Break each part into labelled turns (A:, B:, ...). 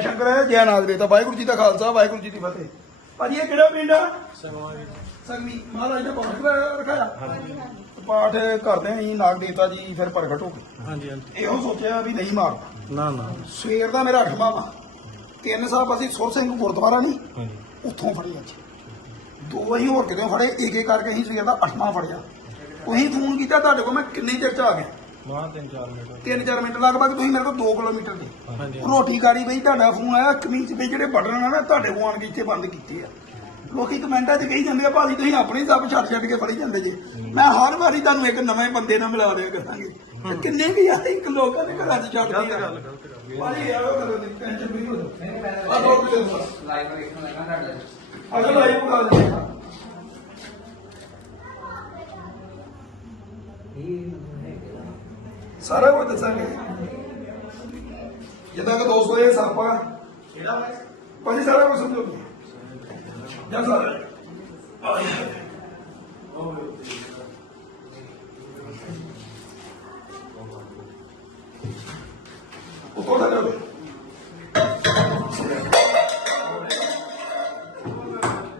A: ਸ਼ੰਕਰ ਹੈ ਜੈ ਨਾਗ ਦੇਵਤਾ ਵਾਹਿਗੁਰੂ ਜੀ ਦਾ ਖਾਲਸਾ ਵਾਹਿਗੁਰੂ ਜੀ ਦੀ ਫਤਿਹ। ਭਾਜੀ ਇਹ ਕਿਹੜਾ ਪਿੰਡ ਆ? ਸੰਗਮੀ ਮਹਾਰਾਜ ਦਾ ਪਾਠ ਰ- ਰਖਾਇਆ? ਪਾਠ ਕਰਦੇ ਆਂ ਜੀ ਨਾਗ ਦੇਵਤਾ ਜੀ ਫਿਰ ਪ੍ਰਗਟ ਹੋ ਗਏ
B: ਹਾਂਜੀ ਹਾਂਜੀ।
A: ਇਹੋ ਸੋਚਿਆ ਵੀ ਨਹੀਂ ਮਾਰਦਾ
B: ਨਾ ਨਾ।
A: ਸਵੇਰ ਦਾ ਮੇਰਾ ਅੱਠਵਾਂ ਵਾ ਤਿੰਨ ਸਾਹਿਬ ਅਸੀਂ ਸੁਰ ਸਿੰਘ ਗੁਰਦੁਆਰਾ ਨਹੀਂ
B: ਹਾਂਜੀ।
A: ਉੱਥੋਂ ਫੜੀ ਅੱਜ ਦੋ ਅਸੀਂ ਹੋਰ ਕਿਤੇ ਫੜੇ ਇੱਕ ਇੱਕ ਕਰਕੇ ਅਸੀਂ ਸਵੇਰ ਦਾ ਅੱਠਵਾਂ ਫੜਿਆ। ਤੁਸੀਂ ਫੋਨ ਕੀਤਾ ਤੁਹਾਡੇ ਕੋਲ ਮੈਂ ਕਿੰਨੇ ਚਿਰ ਚ ਆ ਗਿਆ।
B: ਮਾਂ ਤਿੰਨ ਚਾਰ ਮਿੰਟ
A: ਤਿੰਨ ਚਾਰ ਮਿੰਟ ਲਗਭਗ ਤੁਸੀਂ ਮੇਰੇ ਕੋਲ 2 ਕਿਲੋਮੀਟਰ ਦੇ
B: ਹਾਂਜੀ
A: ਰੋਟੀ ਗਾੜੀ ਬਈ ਤੁਹਾਡਾ ਫੋਨ ਆਇਆ ਕਮੀਜ਼ ਦੇ ਜਿਹੜੇ ਬਟਨ ਆ ਨਾ ਤੁਹਾਡੇ ਆਣ ਕੇ ਇੱਥੇ ਬੰਦ ਕੀਤੇ ਆ। ਲੋਕੀ ਕਮੈਂਟਾਂ 'ਚ ਕਹੀ ਜਾਂਦੇ ਆ ਭਾਜੀ ਤੁਸੀਂ ਆਪਣੇ ਸਭ ਛੱਡ ਛੱਡ ਕੇ ਫੜੀ ਜਾਂਦੇ ਜੇ। ਮੈਂ ਹਰ ਵਾਰੀ ਤੁਹਾਨੂੰ ਇੱਕ ਨਵੇਂ ਬੰਦੇ ਨਾਲ ਮਿਲਾ ਦਿਆ ਕਰਾਂਗੇ। ਤੇ ਕਿੰਨੇ ਵੀ ਆ ਇੱਕ ਲੋਕਾਂ ਦੇ ਘਰਾਂ 'ਚ ਛੱਡਦੇ ਆ। ਭਾਜੀ ਯਾਰ ਉਹ ਕਰੋ ਦੀ ਟੈਨਸ਼ਨ ਨਹੀਂ ਹੋ ਆ ਦੋ ਮਿੰਟ
C: ਲਾਈਵ ਵੇਖਣ ਲੱਗਾ ਤੁਹਾਡਾ
A: ਅਗਰ ਲਾਈਵ ਬਣਾ ਦੇ ਸਾਰਾ ਕੁਝ ਦੱਸਾਂਗੇ। ਜਿੱਦਾਂ ਕਿ ਦੋਸਤੋ ਇਹ ਸਾਪਾ ਕਿਹੜਾ ਭਾਜੀ ਸਾਰਾ ਕੁਝ ਸਮਝੋ ਜਾਂ ਸਾਰਾ। ਉੱਤੋਂ ਥੱਲੇ ਹੋ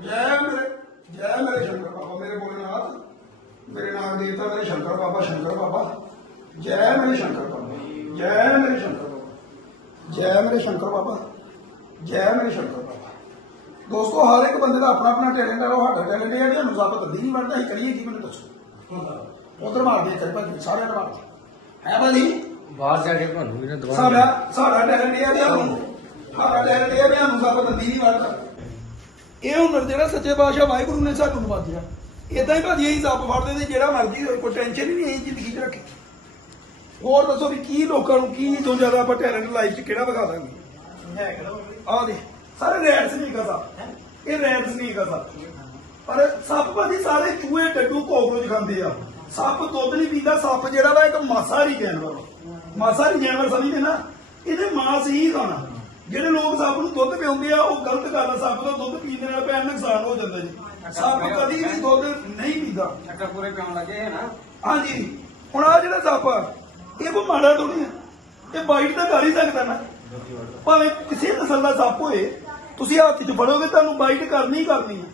A: ਜੈ ਮੇਰੇ ਸ਼ੰਕਰ ਬਾਬਾ। ਮੇਰੇ ਭੋਲੇਨਾਥ ਮੇਰੇ ਨਾਮ ਦੇਵਤਾ ਮੇਰੇ ਸ਼ੰਕਰ ਬਾਬਾ ਸ਼ੰਕਰ ਬਾਬਾ। ਜੈ ਮੇਰੇ ਸ਼ੰਕਰ ਬਾਬਾ। ਜੈ ਮੇਰੇ ਸ਼ੰਕਰ ਬਾਬਾ। ਜੈ ਮੇਰੇ ਸ਼ੰਕਰ ਬਾਬਾ। ਜੈ ਮੇਰੇ ਸ਼ੰਕਰ ਬਾਬਾ। ਦੋਸਤੋ ਹਰ ਇੱਕ ਬੰਦੇ ਦਾ ਆਪਣਾ ਆਪਣਾ ਟੈਲੈਂਟ ਹੈ ਉਹ ਸਾਡਾ ਟੈਲੈਂਟ ਹੈ ਸਾਨੂੰ ਸਾਬਤ ਨਹੀਂ ਬਣਦਾ ਅਸੀਂ ਕਰੀਏ ਕੀ ਮੈਨੂੰ ਦੱਸੋ। ਉਧਰ ਮਾਰਦੇ ਚੱਲ ਭਾਜੀ ਸਾਰਿਆਂ ਨੂੰ ਮਾਰਦੇ ਹੈ ਭਾਜੀ?
C: ਬਾਹਰ ਜਾ ਕੇ ਤੁਹਾਨੂੰ ਵੀ ਨਾ ਦੁਬਾਰਾ
A: ਸਾਡਾ ਸਾਡਾ ਟੈਲੈਂਟ ਇਹ ਹੈ ਵੀ ਸਾਨੂੰ ਸਾਡਾ ਟੈਲੈਂਟ ਇਹ ਹੈ ਵੀ ਸਾਨੂੰ ਸਾਬਤ ਨਹੀਂ ਬਣਦਾ ਇਹ ਹੁਨਰ ਜਿਹੜਾ ਸੱਚੇ ਪਾਤਸ਼ਾਹ ਵਾਹਿਗੁਰੂ ਨੇ ਸਾਨੂੰ ਨਵਾਜਿਆ ਇਦਾਂ ਹੀ ਭਾਜੀ ਅਸੀਂ ਸੱਪ ਫੜਦੇ ਤੇ ਜਿਹੜਾ ਮਰਜ਼ੀ ਕੋਈ ਟੈਨਸ਼ਨ ਹੀ ਨਹੀਂ ਅਸੀਂ ਜ਼ਿੰਦਗੀ 'ਚ ਰੱਖੀ। ਹੋਰ ਦੱਸੋ ਵੀ ਕੀ ਲੋਕਾਂ ਨੂੰ ਕੀ ਤੋਂ ਜ਼ਿਆਦਾ ਆਪਾਂ ਟੈਲੈਂਟ ਲਾਈਫ 'ਚ ਕਿਹੜਾ ਵਿਖਾ ਦਾਂਗੇ? ਆਹ ਦੇ ਸਾਰੇ ਰੈਡਸ ਨਹੀਂ ਕਸਾ। ਇਹ ਰੈਡਸ ਨਹੀਂ ਕਸਾ। ਪਰ ਸੱਪ ਭਾਜੀ ਸਾਰੇ ਚੂਹੇ ਡੱਡੂ ਕੋਕਰੋਚ ਖਾਂਦੇ ਆ। ਸੱਪ ਦੁੱਧ ਨਹੀਂ ਪੀਂਦਾ ਸੱਪ ਜਿਹੜਾ ਵਾ ਇੱਕ ਮਾਸਾਹਾਰੀ ਜਾਨਵਰ। ਵਾ ਮਾਸਾਹਾਰੀ ਜਾਨਵਰ ਸਮਝਦੇ ਨਾ? ਇਹਦੇ ਮਾਸ ਹੀ ਖਾਣਾ ਜਿਹੜੇ ਲੋਕ ਸੱਪ ਨੂੰ ਦੁੱਧ ਪਿਆਉਂਦੇ ਆ ਉਹ ਗਲਤ ਗੱਲ ਆ। ਸੱਪ ਦਾ ਦੁੱਧ ਪੀਣ ਦੇ ਨਾਲ ਭੈਣ ਨੁਕਸਾਨ ਹੋ ਜਾਂਦਾ ਜੀ। ਸੱਪ ਕਦੀ ਵੀ ਦੁੱਧ ਨਹੀਂ ਪੀਂਦਾ।
C: ਚੱਕਰ ਪੂਰੇ ਪਿਆਉਣ ਲੱਗੇ ਹੈ ਨਾ?
A: ਹਾਂਜੀ। ਹੁਣ ਆ ਜਿਹੜਾ ਸੱਪ ਆ ਇਹ ਕੋਈ ਮਾੜਾ ਥੋੜੀ ਆ। ਇਹ ਬਾਈਟ ਤਾਂ ਕਰ ਹੀ ਸਕਦਾ ਨਾ ਭਾਵੇਂ ਕਿਸੇ ਨਸਲ ਦਾ ਸੱਪ ਹੋਏ, ਤੁਸੀਂ ਹੱਥ 'ਚ ਫੜੋਗੇ, ਤੁਹਾਨੂੰ ਬਾਈਟ ਕਰਨੀ ਕਰਨੀ ਆ।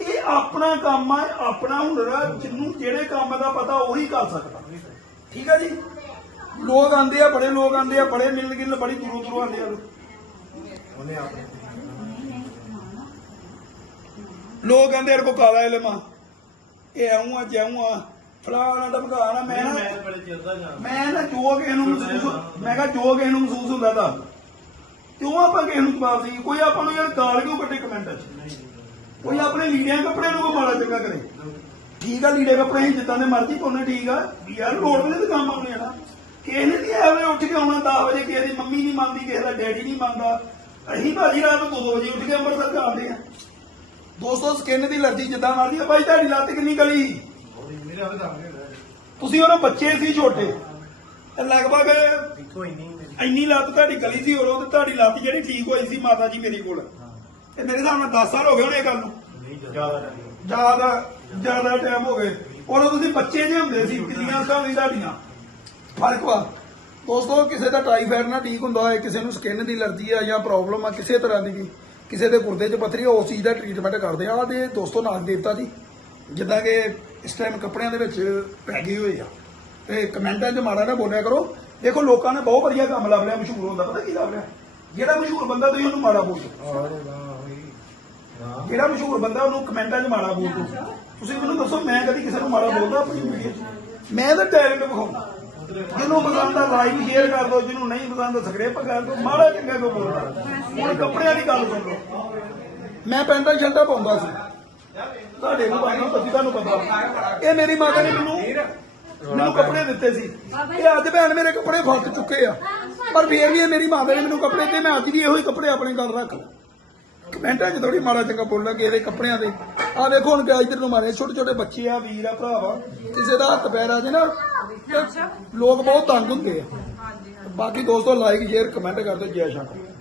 A: ਇਹ ਆਪਣਾ ਕੰਮ ਆ, ਆਪਣਾ ਹੁਨਰ ਆ, ਜਿਹਨੂੰ ਜਿਹੜੇ ਕੰਮ ਦਾ ਪਤਾ ਉਹੀ ਕਰ ਸਕਦਾ। ਠੀਕ ਆ ਜੀ? ਲੋਕ ਆਂਦੇ ਆ, ਬੜੇ ਲੋਕ ਆਂਦੇ ਆ, ਬੜੇ ਮਿਲਣ ਗਿਲ, ਬੜੀ ਦੂਰੋਂ ਦੂਰੋਂ ਆਂਦੇ ਆ ਲੋਕ। ਕਹਿੰਦੇ ਇਹਦੇ ਕੋ ਕਾਲਾ ਇਲਮਾ ਇਹ ਆਉਂ ਆ, ਜਾਉਂ ਆ। ਫਲਾਣਾ ਧਮਕਾਣਾ ਮੈਂ ਨਾ
B: ਬੜੇ ਚਿਰ ਦਾ ਜਾਣਾ
A: ਮੈਂ ਨਾ ਜੋ ਕਿਸੇ ਨੂੰ ਮਹਿਸੂਸ ਮੈਂ ਕਿਹਾ ਜੋ ਕਿਸੇ ਨੂੰ ਮਹਿਸੂਸ ਹੁੰਦਾ ਤਾਂ। ਕਿਉਂ ਆਪਾਂ ਕਿਸੇ ਨੂੰ ਜਵਾਬ ਦੇਈਏ ਕੋਈ ਆਪਾਂ ਨੂੰ ਯਾਰ ਗਾਲ ਕਿਉਂ ਕੱਢੇ ਕਮੈਂਟਾਂ 'ਚ? ਕੋਈ ਆਪਣੇ ਲੀੜਿਆਂ ਕੱਪੜੇ ਨੂੰ ਕੋਈ ਮਾੜਾ ਚੰਗਾ ਕਰੇ। ਠੀਕ ਆ ਲੀੜੇ ਕੱਪੜੇ ਜਿੱਦਾਂ ਦੇ ਮਰਜ਼ੀ ਪਾਉਣੇ ਠੀਕ ਆ। ਯਾਰ ਲੋੜ ਵੇਲੇ ਤੇ ਕੰਮ ਆਉਣੇ ਆ ਨਾ। ਕਿਸੇ ਨੇ ਨਹੀਂ ਐਵੇਂ ਉੱਠ ਕੇ ਆਉਣਾ 10 ਵਜੇ ਕਿਸੇ ਦੀ ਮੰਮੀ ਨਹੀਂ ਮੰਨਦੀ ਕਿਸੇ ਦਾ ਡੈਡੀ ਨਹੀਂ ਮੰਨਦਾ। ਅਸੀਂ ਭਾਜੀ ਰਾਤ ਨੂੰ 2 ਵਜੇ ਉੱਠ ਕੇ ਅੰਮ੍ਰਿਤਸਰ ਜਾਂਦੇ ਆ। ਦੋਸਤੋ ਸਕਿਨ ਦੀ ਅਲਰਜੀ ਜਿੱਦਾਂ ਮਰਦੀ ਆ। ਭਾਈ ਤੁਹਾਡੀ ਲੱਤ ਕਿੰਨੀ ਗਲੀ?
B: ਤਾਂ
A: ਤੁਸੀਂ ਉਹਨਾਂ ਬੱਚੇ ਸੀ ਛੋਟੇ। ਤੇ ਲਗਭਗ
B: ਇੰਨੀ
A: ਲੱਤ ਤੁਹਾਡੀ ਗਲੀ ਸੀ ਉਦੋਂ ਤੇ ਤੁਹਾਡੀ ਲੱਤ ਜਿਹੜੀ ਠੀਕ ਹੋਈ ਸੀ ਮਾਤਾ ਜੀ ਮੇਰੀ ਕੋਲ। ਤੇ ਮੇਰੇ ਹਿਸਾਬ ਨਾਲ 10 ਸਾਲ ਹੋ ਗਏ ਹੋਣੇ ਇਹ ਗੱਲ ਨੂੰ।
B: ਜ਼ਿਆਦਾ
A: ਜ਼ਿਆਦਾ ਟਾਈਮ ਹੋ ਗਏ। ਉਦੋਂ ਤੁਸੀਂ ਬੱਚੇ ਜਿਹੇ ਹੁੰਦੇ ਸੀ ਕਿੰਨੀਆਂ ਅੱਖਾਂ ਸੀ ਤੁਹਾਡੀਆਂ? ਫ਼ਰਕ ਵਾ। ਦੋਸਤੋ ਕਿਸੇ ਦਾ ਟਾਈਫਾਇਡ ਨਾ ਠੀਕ ਹੁੰਦਾ ਹੋਏ ਕਿਸੇ ਨੂੰ ਸਕਿਨ ਦੀ ਅਲਰਜੀ ਆ ਜਾਂ ਪ੍ਰੋਬਲਮ ਆ ਕਿਸੇ ਤਰ੍ਹਾਂ ਦੀ ਵੀ ਕਿਸੇ ਦੇ ਗੁਰਦੇ 'ਚ ਪੱਥਰੀ ਉਸ ਚੀਜ਼ ਦਾ ਟ੍ਰੀਟਮੈਂਟ ਕਰਦੇ ਆ। ਦੇ ਦੋਸਤੋ ਨਾਗ ਦੇਵਤਾ ਜੀ। ਜਿੱਦਾਂ ਕਿ ਇਸ ਟਾਈਮ ਕੱਪੜਿਆਂ ਦੇ ਵਿੱਚ ਪੈ ਗਏ ਹੋਏ ਆ। ਤੇ ਕਮੈਂਟਾਂ 'ਚ ਮਾੜਾ ਨਾ ਬੋਲਿਆ ਕਰੋ। ਦੇਖੋ ਲੋਕਾਂ ਨੇ ਬਹੁਤ ਵਧੀਆ ਕੰਮ ਲੱਭ ਲਿਆ ਮਸ਼ਹੂਰ ਹੁੰਦਾ ਪਤਾ ਕੀ ਲੱਭ ਲਿਆ? ਜਿਹੜਾ ਮਸ਼ਹੂਰ ਬੰਦਾ ਤੁਸੀਂ ਉਹਨੂੰ ਮਾੜਾ ਬੋਲੋ ਜਿਹੜਾ ਮਸ਼ਹੂਰ ਬੰਦਾ ਉਹਨੂੰ ਕਮੈਂਟਾਂ 'ਚ ਮਾੜਾ ਬੋਲ ਦੋ ਤੁਸੀਂ ਮੈਨੂੰ ਦੱਸੋ ਮੈਂ ਕਦੀ ਕਿਸੇ ਨੂੰ ਮਾੜਾ ਬੋਲਦਾ ਆਪਣੀ ਵੀਡੀਓ 'ਚ? ਮੈਂ ਤਾਂ ਟੈਲੈਂਟ ਵਿਖਾਉਂਦਾ। ਜਿਹਨੂੰ ਪਸੰਦ ਆ ਲਾਈਕ ਸ਼ੇਅਰ ਕਰ ਦਿਓ ਜਿਹਨੂੰ ਨਹੀਂ ਪਸੰਦ ਸਕ੍ਰੇਪ ਕਰ ਦਿਓ ਮਾੜਾ ਚੰਗਾ ਕੋ ਬੋਲਦਾ? ਹੁਣ ਕੱਪੜਿਆਂ ਦੀ ਗੱਲ ਸੁਣ ਲਓ। ਮੈਂ ਪੈਂਟਾਂ ਸ਼ਰਟਾਂ ਪਾਉਂਦਾ ਸੀ। ਤੁਹਾਡੇ ਨੂੰ ਪਾਉਂਦਾ ਤੁਸੀਂ ਤੁਹਾਨੂੰ ਪਤਾ। ਇਹ ਮੇਰੀ ਮਾਤਾ ਨੇ ਮੈਨੂੰ ਮੈਨੂੰ ਕੱਪੜੇ ਦਿੱਤੇ ਸੀ। ਇਹ ਅੱਜ ਭੈਣ ਮੇਰੇ ਕੱਪੜੇ ਫੱਟ ਚੁੱਕੇ ਆ। ਪਰ ਫੇਰ ਵੀ ਇਹ ਮੇਰੀ ਮਾਤਾ ਨੇ ਮੈਨੂੰ ਕੱਪੜੇ ਤੇ ਮੈਂ ਅੱਜ ਵੀ ਇਹੋ ਹੀ ਕੱਪੜੇ ਆਪਣੇ ਗੱਲ ਰੱਖ ਕਮੈਂਟਾਂ 'ਚ ਥੋੜੀ ਮਾੜਾ ਚੰਗਾ ਬੋਲਣਾ ਕਿ ਇਹਦੇ ਕੱਪੜਿਆਂ ਦੇ। ਆ ਵੇਖੋ ਹੁਣ ਕਿ ਇਧਰ ਨੂੰ ਮਾਰੇ ਛੋਟੇ ਛੋਟੇ ਬੱਚੇ ਆ ਵੀਰ ਆ ਭਰਾ ਵਾ। ਕਿਸੇ ਦਾ ਹੱਥ ਪੈਰ ਆ ਜੇ ਨਾ ਲੋਕ ਬਹੁਤ ਤੰਗ ਹੁੰਦੇ ਆ। ਬਾਕੀ ਦੋਸਤੋ ਲਾਈਕ ਸ਼ੇਅਰ ਕਮੈਂਟ ਕਰ ਦਿਓ। ਜੈ ਸ਼ੰਕਰ